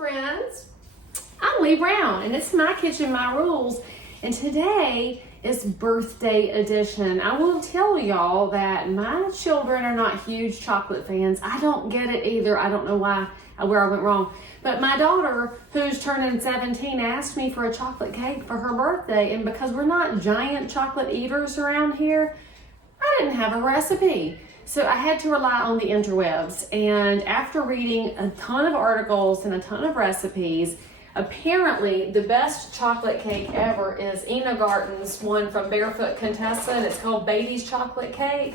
friends, I'm Lee Brown and it's My Kitchen, My Rules, and today is birthday edition. I will tell y'all that my children are not huge chocolate fans. I don't get it either. I don't know where I went wrong. But my daughter, who's turning 17, asked me for a chocolate cake for her birthday, and because we're not giant chocolate eaters around here, I didn't have a recipe. So I had to rely on the interwebs, and after reading a ton of articles and a ton of recipes, apparently the best chocolate cake ever is Ina Garten's one from Barefoot, Contessa, and it's called Beatty's chocolate cake.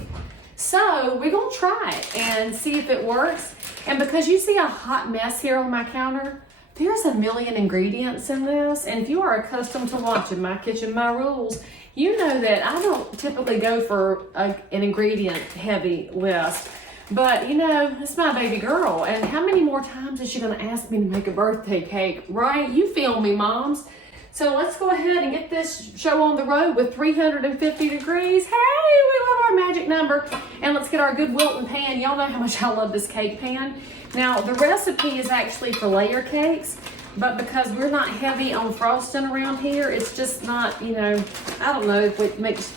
So we're gonna try it and see if it works. And because you see a hot mess here on my counter, there's a million ingredients in this, and if you are accustomed to watching My Kitchen, My Rules, you know that I don't typically go for an ingredient heavy list. But you know, it's my baby girl, and how many more times is she gonna ask me to make a birthday cake, right? You feel me, moms? So let's go ahead and get this show on the road with 350 degrees. Hey, we love our magic number. And let's get our good Wilton pan. Y'all know how much I love this cake pan. Now, the recipe is actually for layer cakes, but because we're not heavy on frosting around here, it's just not, you know, I don't know if it means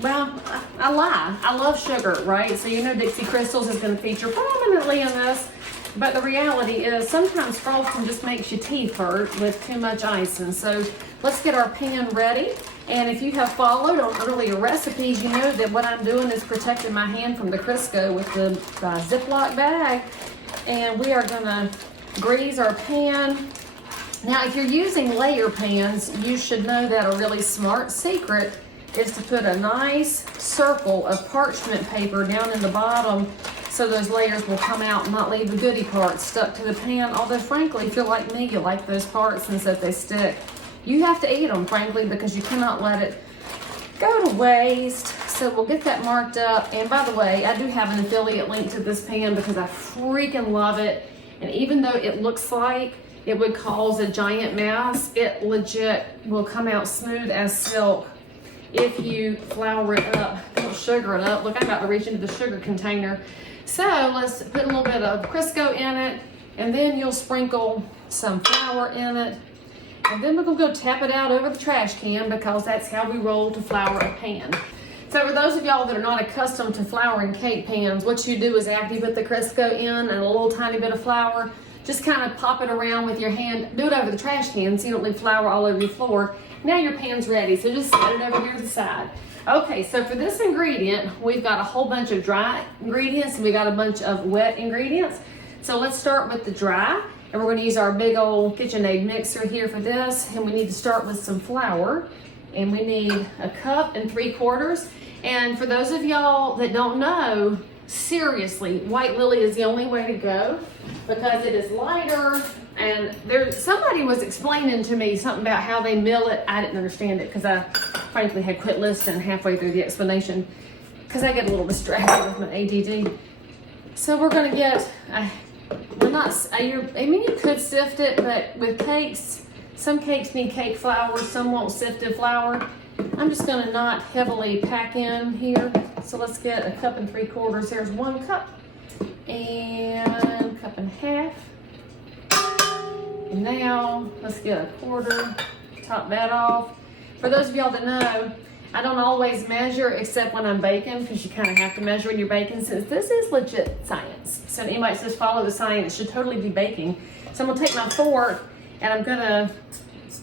well, I lie. I love sugar, right? So you know Dixie Crystals is gonna feature prominently in this. But the reality is sometimes frosting just makes your teeth hurt with too much icing. So let's get our pan ready. And if you have followed on earlier recipes, you know that what I'm doing is protecting my hand from the Crisco with the Ziploc bag. And we are gonna grease our pan. Now, if you're using layer pans, you should know that a really smart secret is to put a nice circle of parchment paper down in the bottom so those layers will come out and not leave the goody parts stuck to the pan. Although frankly, if you're like me, you like those parts and that they stick. You have to eat them, frankly, because you cannot let it go to waste. So we'll get that marked up. And by the way, I do have an affiliate link to this pan because I freaking love it. And even though it looks like it would cause a giant mess, it legit will come out smooth as silk if you flour it up. Don't sugar it up. Look, I'm about to reach into the sugar container. So let's put a little bit of Crisco in it, and then you'll sprinkle some flour in it. And then we're gonna go tap it out over the trash can because that's how we roll to flour a pan. So for those of y'all that are not accustomed to flouring cake pans, what you do is after you put the Crisco in and a little tiny bit of flour, just kind of pop it around with your hand. Do it over the trash can so you don't leave flour all over your floor. Now your pan's ready, so just set it over here to the side. Okay, so for this ingredient, we've got a whole bunch of dry ingredients and we got a bunch of wet ingredients. So let's start with the dry, and we're gonna use our big old KitchenAid mixer here for this, and we need to start with some flour, and we need 1.75 cups. And for those of y'all that don't know, seriously, white lily is the only way to go because it is lighter. And somebody was explaining to me something about how they mill it. I didn't understand it because I frankly had quit listening halfway through the explanation because I get a little distracted with my ADD. So we're gonna get, I mean, you could sift it, but with cakes, some cakes need cake flour, some want sifted flour. I'm just gonna not heavily pack in here. So let's get 1.75 cups. There's 1 cup and 1.5 cups. And now let's get 1/4, top that off. For those of y'all that know, I don't always measure except when I'm baking because you kind of have to measure when you're baking since this is legit science. So anybody says follow the science should totally be baking. So I'm gonna take my fork and I'm gonna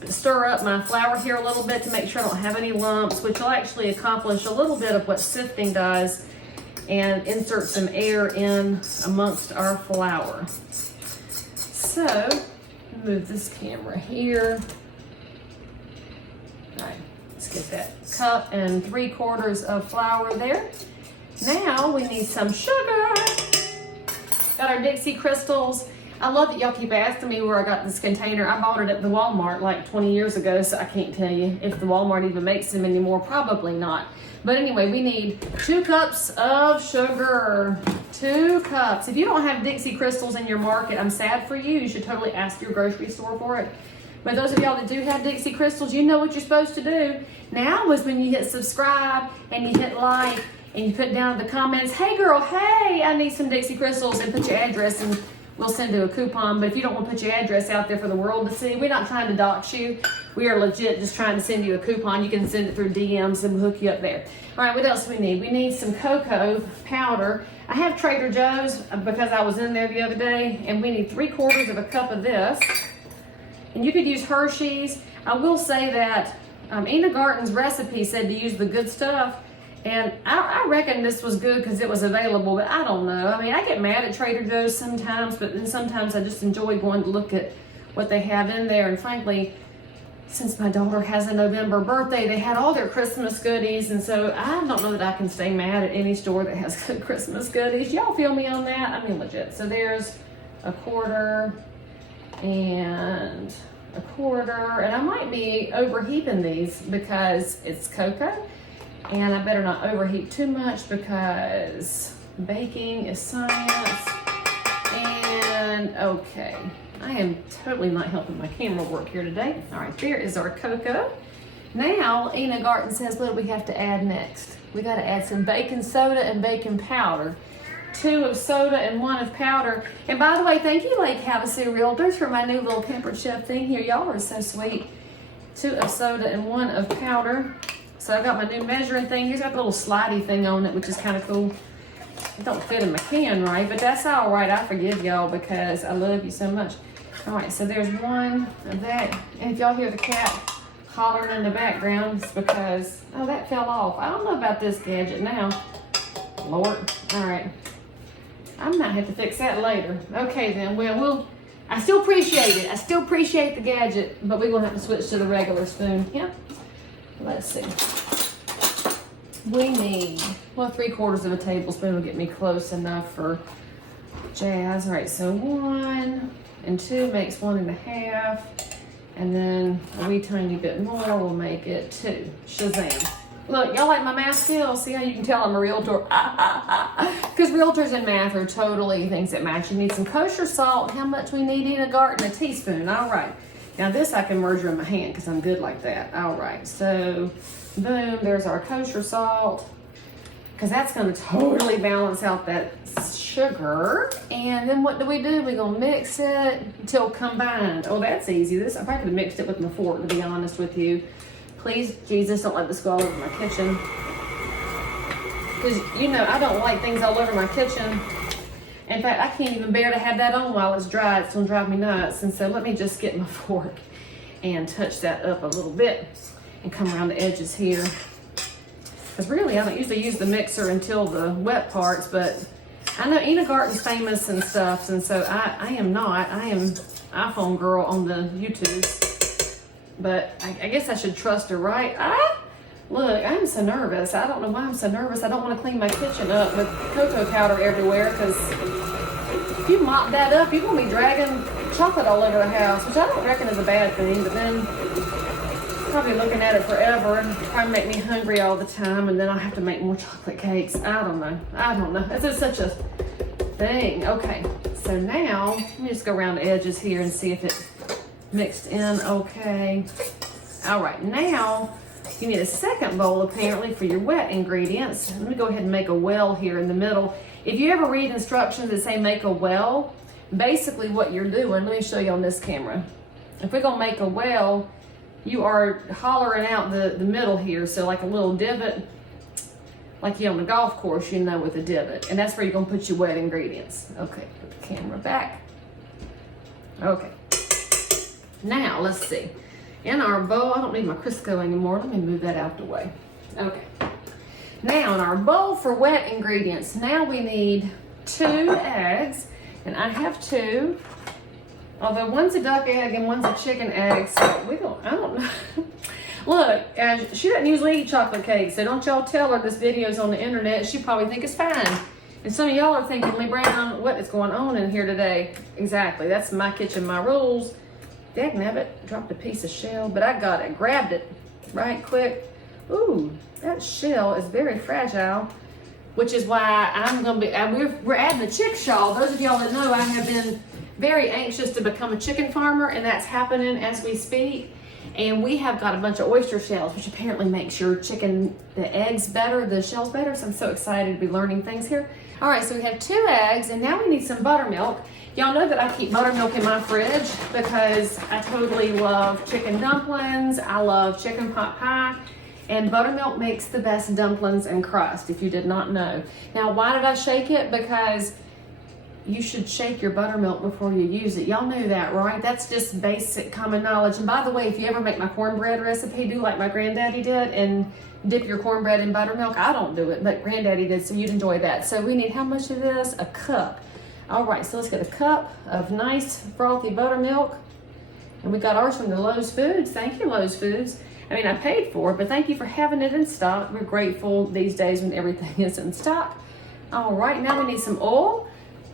stir up my flour here a little bit to make sure I don't have any lumps, which will actually accomplish a little bit of what sifting does and insert some air in amongst our flour. So move this camera here. All right, let's get that 1.75 cups of flour there. Now we need some sugar. Got our Dixie Crystals. I love that y'all keep asking me where I got this container. I bought it at the Walmart like 20 years ago, so I can't tell you if the Walmart even makes them anymore. Probably not. But anyway, we need 2 cups of sugar. 2 cups. If you don't have Dixie Crystals in your market, I'm sad for you. You should totally ask your grocery store for it. But those of y'all that do have Dixie Crystals, you know what you're supposed to do. Now is when you hit subscribe and you hit like and you put down in the comments, hey girl, hey, I need some Dixie Crystals, and put your address, and we'll send you a coupon. But if you don't want to put your address out there for the world to see, we're not trying to dox you. We are legit just trying to send you a coupon. You can send it through DMs and we'll hook you up there. All right, what else do we need? We need some cocoa powder. I have Trader Joe's because I was in there the other day, and we need 3/4 of a cup of this. And you could use Hershey's. I will say that Ina Garten's recipe said to use the good stuff. And I reckon this was good because it was available, but I don't know. I mean, I get mad at Trader Joe's sometimes, but then sometimes I just enjoy going to look at what they have in there. And frankly, since my daughter has a November birthday, they had all their Christmas goodies. And so I don't know that I can stay mad at any store that has good Christmas goodies. Y'all feel me on that? I mean, legit. So there's 1/4 and 1/4. And I might be overheating these because it's cocoa. And I better not overheat too much because baking is science. And okay, I am totally not helping my camera work here today. All right, there is our cocoa. Now, Ina Garten says, what do we have to add next? We got to add some baking soda and baking powder. 2 of soda and 1 of powder. And by the way, thank you, Lake Havasu Realtors, for my new little pampered chef thing here. Y'all are so sweet. 2 of soda and 1 of powder. So I got my new measuring thing. Here's got a little slidey thing on it, which is kind of cool. It don't fit in my can right, but that's all right. I forgive y'all because I love you so much. All right, so there's 1 of that. And if y'all hear the cat hollering in the background, it's because, oh, that fell off. I don't know about this gadget now. Lord. All right. I might have to fix that later. Okay, then. Well, I still appreciate it. I still appreciate the gadget, but we're going to have to switch to the regular spoon. Yeah. Let's see. We need, well, 3/4 of a tablespoon will get me close enough for jazz. All right, so 1 and 2 makes 1 1/2. And then a wee tiny bit more will make it 2. Shazam. Look, y'all like my math skills? See how you can tell I'm a realtor? Because realtors and math are totally things that match. You need some kosher salt. How much we need? Ina Garten? A teaspoon. All right. Now this I can merge in my hand because I'm good like that. All right, so boom, there's our kosher salt. Because that's going to totally balance out that sugar. And then what do? We're going to mix it until combined. Oh, that's easy. This I probably could have mixed it with my fork, to be honest with you. Please, Jesus, don't let this go all over my kitchen. Because, you know, I don't like things all over my kitchen. In fact, I can't even bear to have that on while it's dry. It's gonna drive me nuts. And so let me just get my fork and touch that up a little bit and come around the edges here. Because really, I don't usually use the mixer until the wet parts, but I know Ina Garten's famous and stuff, and so I am not. I am iPhone girl on the YouTube. But I guess I should trust her, right? Look, I'm so nervous. I don't know why I'm so nervous. I don't want to clean my kitchen up with cocoa powder everywhere because if you mop that up, you're going to be dragging chocolate all over the house, which I don't reckon is a bad thing, but then probably looking at it forever and probably make me hungry all the time, and then I'll have to make more chocolate cakes. I don't know. This is such a thing. Okay, so now let me just go around the edges here and see if it mixed in okay. All right, now you need a second bowl apparently for your wet ingredients. Let me go ahead and make a well here in the middle. If you ever read instructions that say make a well, basically what you're doing, let me show you on this camera. If we're gonna make a well, you are hollowing out the middle here, so like a little divot, like you on the golf course, you know, with a divot. And that's where you're gonna put your wet ingredients. Okay, put the camera back. Okay. Now, let's see. In our bowl, I don't need my Crisco anymore. Let me move that out the way. Okay. Now, in our bowl for wet ingredients, now we need 2 eggs. And I have 2. Although one's a duck egg and one's a chicken egg. So I don't know. Look, she doesn't usually eat chocolate cake. So don't y'all tell her this video's on the internet. She probably think it's fine. And some of y'all are thinking, Lee Brown, what is going on in here today? Exactly. That's my kitchen, my rules. Dagnabbit, dropped a piece of shell, but I got it, grabbed it right quick. Ooh, that shell is very fragile, which is why I'm gonna be, we're adding the chick shawl. Those of y'all that know, I have been very anxious to become a chicken farmer, and that's happening as we speak. And we have got a bunch of oyster shells, which apparently makes your chicken, the eggs better, the shells better. So I'm so excited to be learning things here. All right, so we have 2 eggs, and now we need some buttermilk. Y'all know that I keep buttermilk in my fridge because I totally love chicken dumplings. I love chicken pot pie, and buttermilk makes the best dumplings and crust, if you did not know. Now, why did I shake it? Because you should shake your buttermilk before you use it. Y'all knew that, right? That's just basic common knowledge. And by the way, if you ever make my cornbread recipe, do like my granddaddy did and dip your cornbread in buttermilk. I don't do it, but granddaddy did, so you'd enjoy that. So we need how much of this? A cup. All right, so let's get a cup of nice frothy buttermilk. And we got ours from the Lowe's Foods. Thank you, Lowe's Foods. I mean, I paid for it, but thank you for having it in stock. We're grateful these days when everything is in stock. All right, now we need some oil.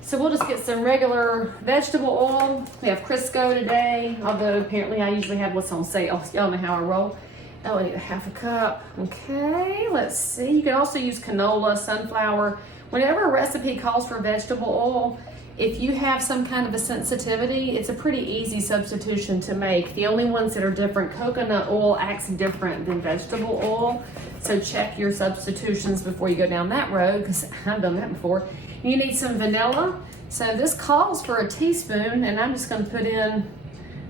So we'll just get some regular vegetable oil. We have Crisco today, although apparently I usually have what's on sale. Y'all know how I roll. Oh, I need a half a cup. Okay, let's see. You can also use canola, sunflower. Whenever a recipe calls for vegetable oil, if you have some kind of a sensitivity, it's a pretty easy substitution to make. The only ones that are different, coconut oil acts different than vegetable oil. So check your substitutions before you go down that road, because I've done that before. You need some vanilla. So this calls for a teaspoon, and I'm just going to put in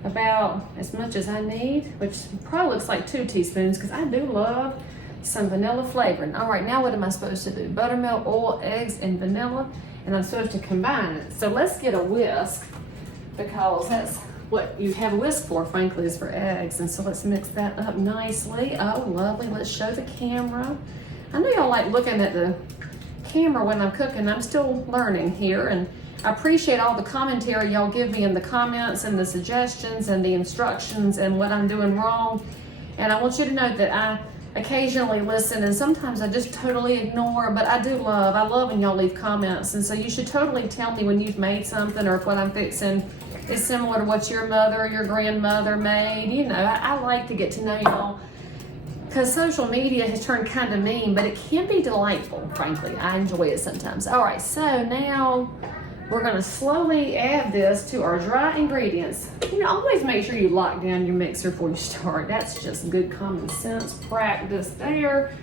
about as much as I need, which probably looks like 2 teaspoons because I do love some vanilla flavoring. All right, now what am I supposed to do? Buttermilk, oil, eggs, and vanilla, and I'm supposed to combine it. So let's get a whisk, because that's what you have a whisk for, frankly, is for eggs. And so let's mix that up nicely. Oh, lovely. Let's show the camera. I know y'all like looking at the camera when I'm cooking. I'm still learning here, and I appreciate all the commentary y'all give me in the comments and the suggestions and the instructions and what I'm doing wrong. And I want you to know that I occasionally listen, and sometimes I just totally ignore, but I love when y'all leave comments. And so you should totally tell me when you've made something, or if what I'm fixing is similar to what your mother or your grandmother made. You know, I like to get to know y'all, because social media has turned kind of mean, but it can be delightful, frankly. I enjoy it sometimes. All right, so now we're gonna slowly add this to our dry ingredients. You know, always make sure you lock down your mixer before you start. That's just good common sense practice there.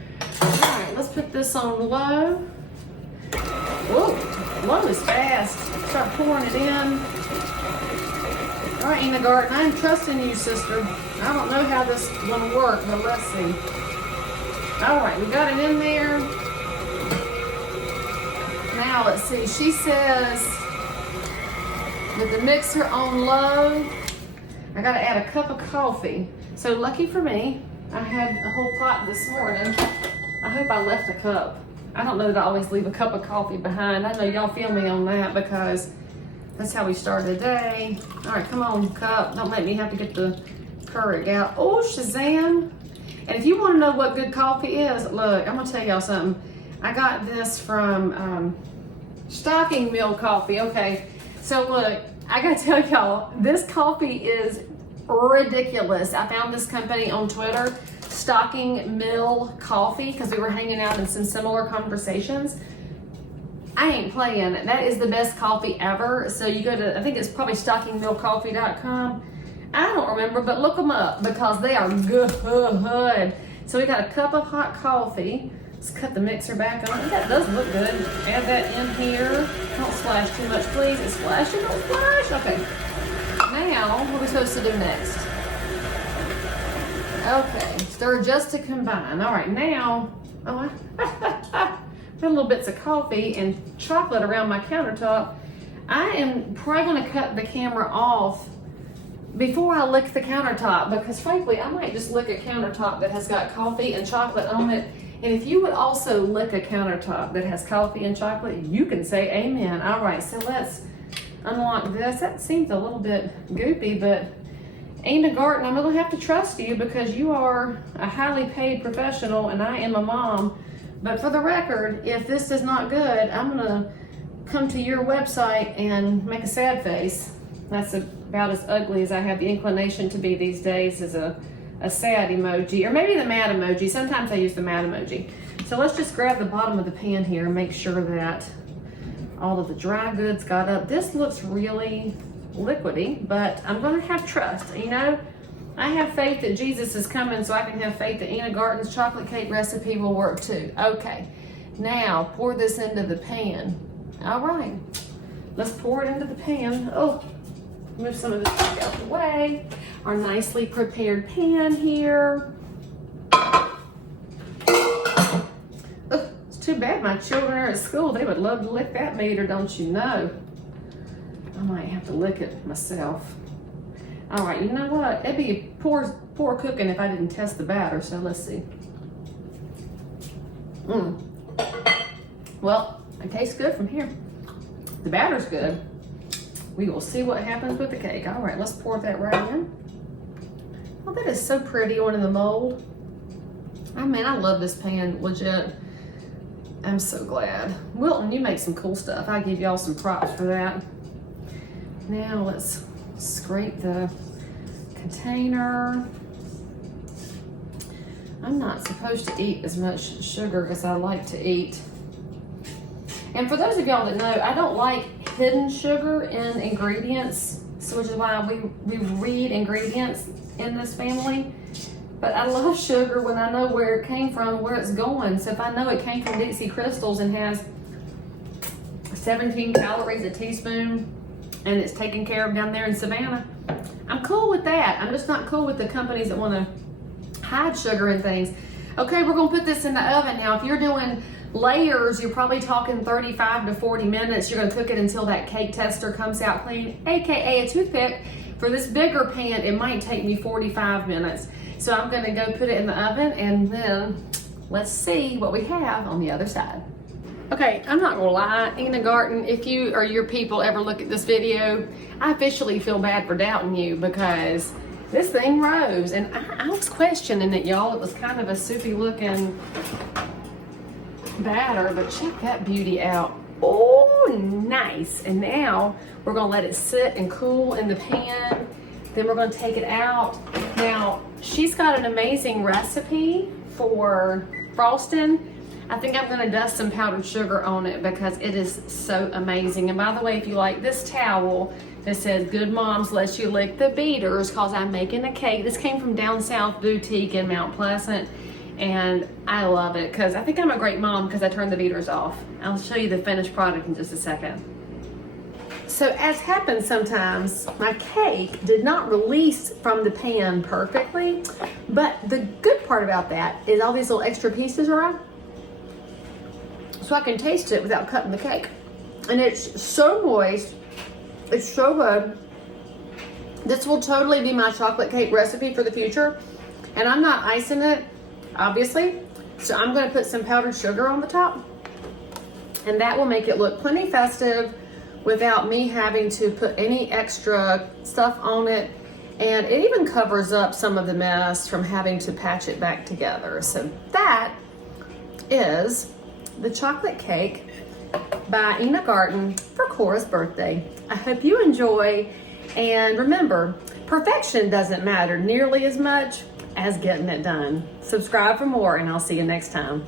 All right, let's put this on low. Whoa, low is fast. Start pouring it in. All right, Ina Garten, I'm trusting you, sister. I don't know how this is gonna work, but let's see. All right, we got it in there. Now let's see, she says with the mixer on low, I gotta add a cup of coffee. So lucky for me, I had a whole pot this morning. I hope I left a cup. I don't know that I always leave a cup of coffee behind. I know y'all feel me on that, because that's how we start the day. All right, come on, cup. Don't make me have to get the Keurig out. Oh, Shazam. And if you wanna know what good coffee is, look, I'm gonna tell y'all something. I got this from Stocking Mill Coffee. Okay, so look, I gotta tell y'all, this coffee is ridiculous. I found this company on Twitter, Stocking Mill Coffee, because we were hanging out in some similar conversations. I ain't playing. That is the best coffee ever. So you go to, I think it's probably stockingmillcoffee.com. I don't remember, but look them up, because they are good. So we got a cup of hot coffee. Let's cut the mixer back on. That does look good. Add that in here. Don't splash too much, please. It's splashing, don't splash. Okay. Now, what are we supposed to do next? Okay, stir just to combine. All right, now, oh, I put little bits of coffee and chocolate around my countertop. I am probably gonna cut the camera off before I lick the countertop, because frankly, I might just lick a countertop that has got coffee and chocolate on it. And if you would also lick a countertop that has coffee and chocolate, you can say amen. All right, so let's unlock this. That seems a little bit goopy, but Ina Garten, I'm gonna have to trust you, because you are a highly paid professional and I am a mom. But for the record, if this is not good, I'm gonna come to your website and make a sad face. That's about as ugly as I have the inclination to be these days, is a sad emoji, or maybe the mad emoji. Sometimes I use the mad emoji. So let's just grab the bottom of the pan here and make sure that all of the dry goods got up. This looks really liquidy, but I'm gonna have trust. You know, I have faith that Jesus is coming, so I can have faith that Ina Garten's chocolate cake recipe will work too. Okay, Now pour this into the pan. All right, let's pour it into the pan. Oh, move some of this back out the way. Our nicely prepared pan here. It's too bad my children are at school. They would love to lick that meter, don't you know? I might have to lick it myself. All right, you know what? It'd be poor cooking if I didn't test the batter, so let's see. Well, it tastes good from here. The batter's good. We will see what happens with the cake. All right, let's pour that right in. Oh, that is so pretty on in the mold. Oh man, I love this pan, legit. I'm so glad. Wilton, you make some cool stuff. I give y'all some props for that. Now let's scrape the container. I'm not supposed to eat as much sugar as I like to eat. And for those of y'all that know, I don't like hidden sugar in ingredients, so which is why we read ingredients in this family. But I love sugar when I know where it came from, where it's going. So if I know it came from Dixie Crystals and has 17 calories a teaspoon, and it's taken care of down there in Savannah, I'm cool with that. I'm just not cool with the companies that want to hide sugar and things. Okay, we're gonna put this in the oven now. If you're doing layers, you're probably talking 35 to 40 minutes. You're gonna cook it until that cake tester comes out clean, AKA a toothpick. For this bigger pan, it might take me 45 minutes. So I'm gonna go put it in the oven and then let's see what we have on the other side. Okay, I'm not gonna lie, Ina Garten, if you or your people ever look at this video, I officially feel bad for doubting you because this thing rose and I was questioning it, y'all. It was kind of a soupy looking batter, but check that beauty out. Oh, nice. And now we're gonna let it sit and cool in the pan. Then we're gonna take it out. Now, she's got an amazing recipe for frosting. I think I'm gonna dust some powdered sugar on it because it is so amazing. And by the way, if you like this towel that says Good Moms Let You Lick the Beaters, cause I'm making a cake. This came from Down South Boutique in Mount Pleasant. And I love it because I think I'm a great mom because I turned the beaters off. I'll show you the finished product in just a second. So as happens sometimes, my cake did not release from the pan perfectly, but the good part about that is all these little extra pieces are on, so I can taste it without cutting the cake. And it's so moist, it's so good. This will totally be my chocolate cake recipe for the future. And I'm not icing it, obviously, so I'm going to put some powdered sugar on the top, and that will make it look plenty festive without me having to put any extra stuff on it, and it even covers up some of the mess from having to patch it back together. So that is the chocolate cake by Ina Garten for Cora's birthday. I hope you enjoy, and remember, perfection doesn't matter nearly as much as getting it done. Subscribe for more, and I'll see you next time.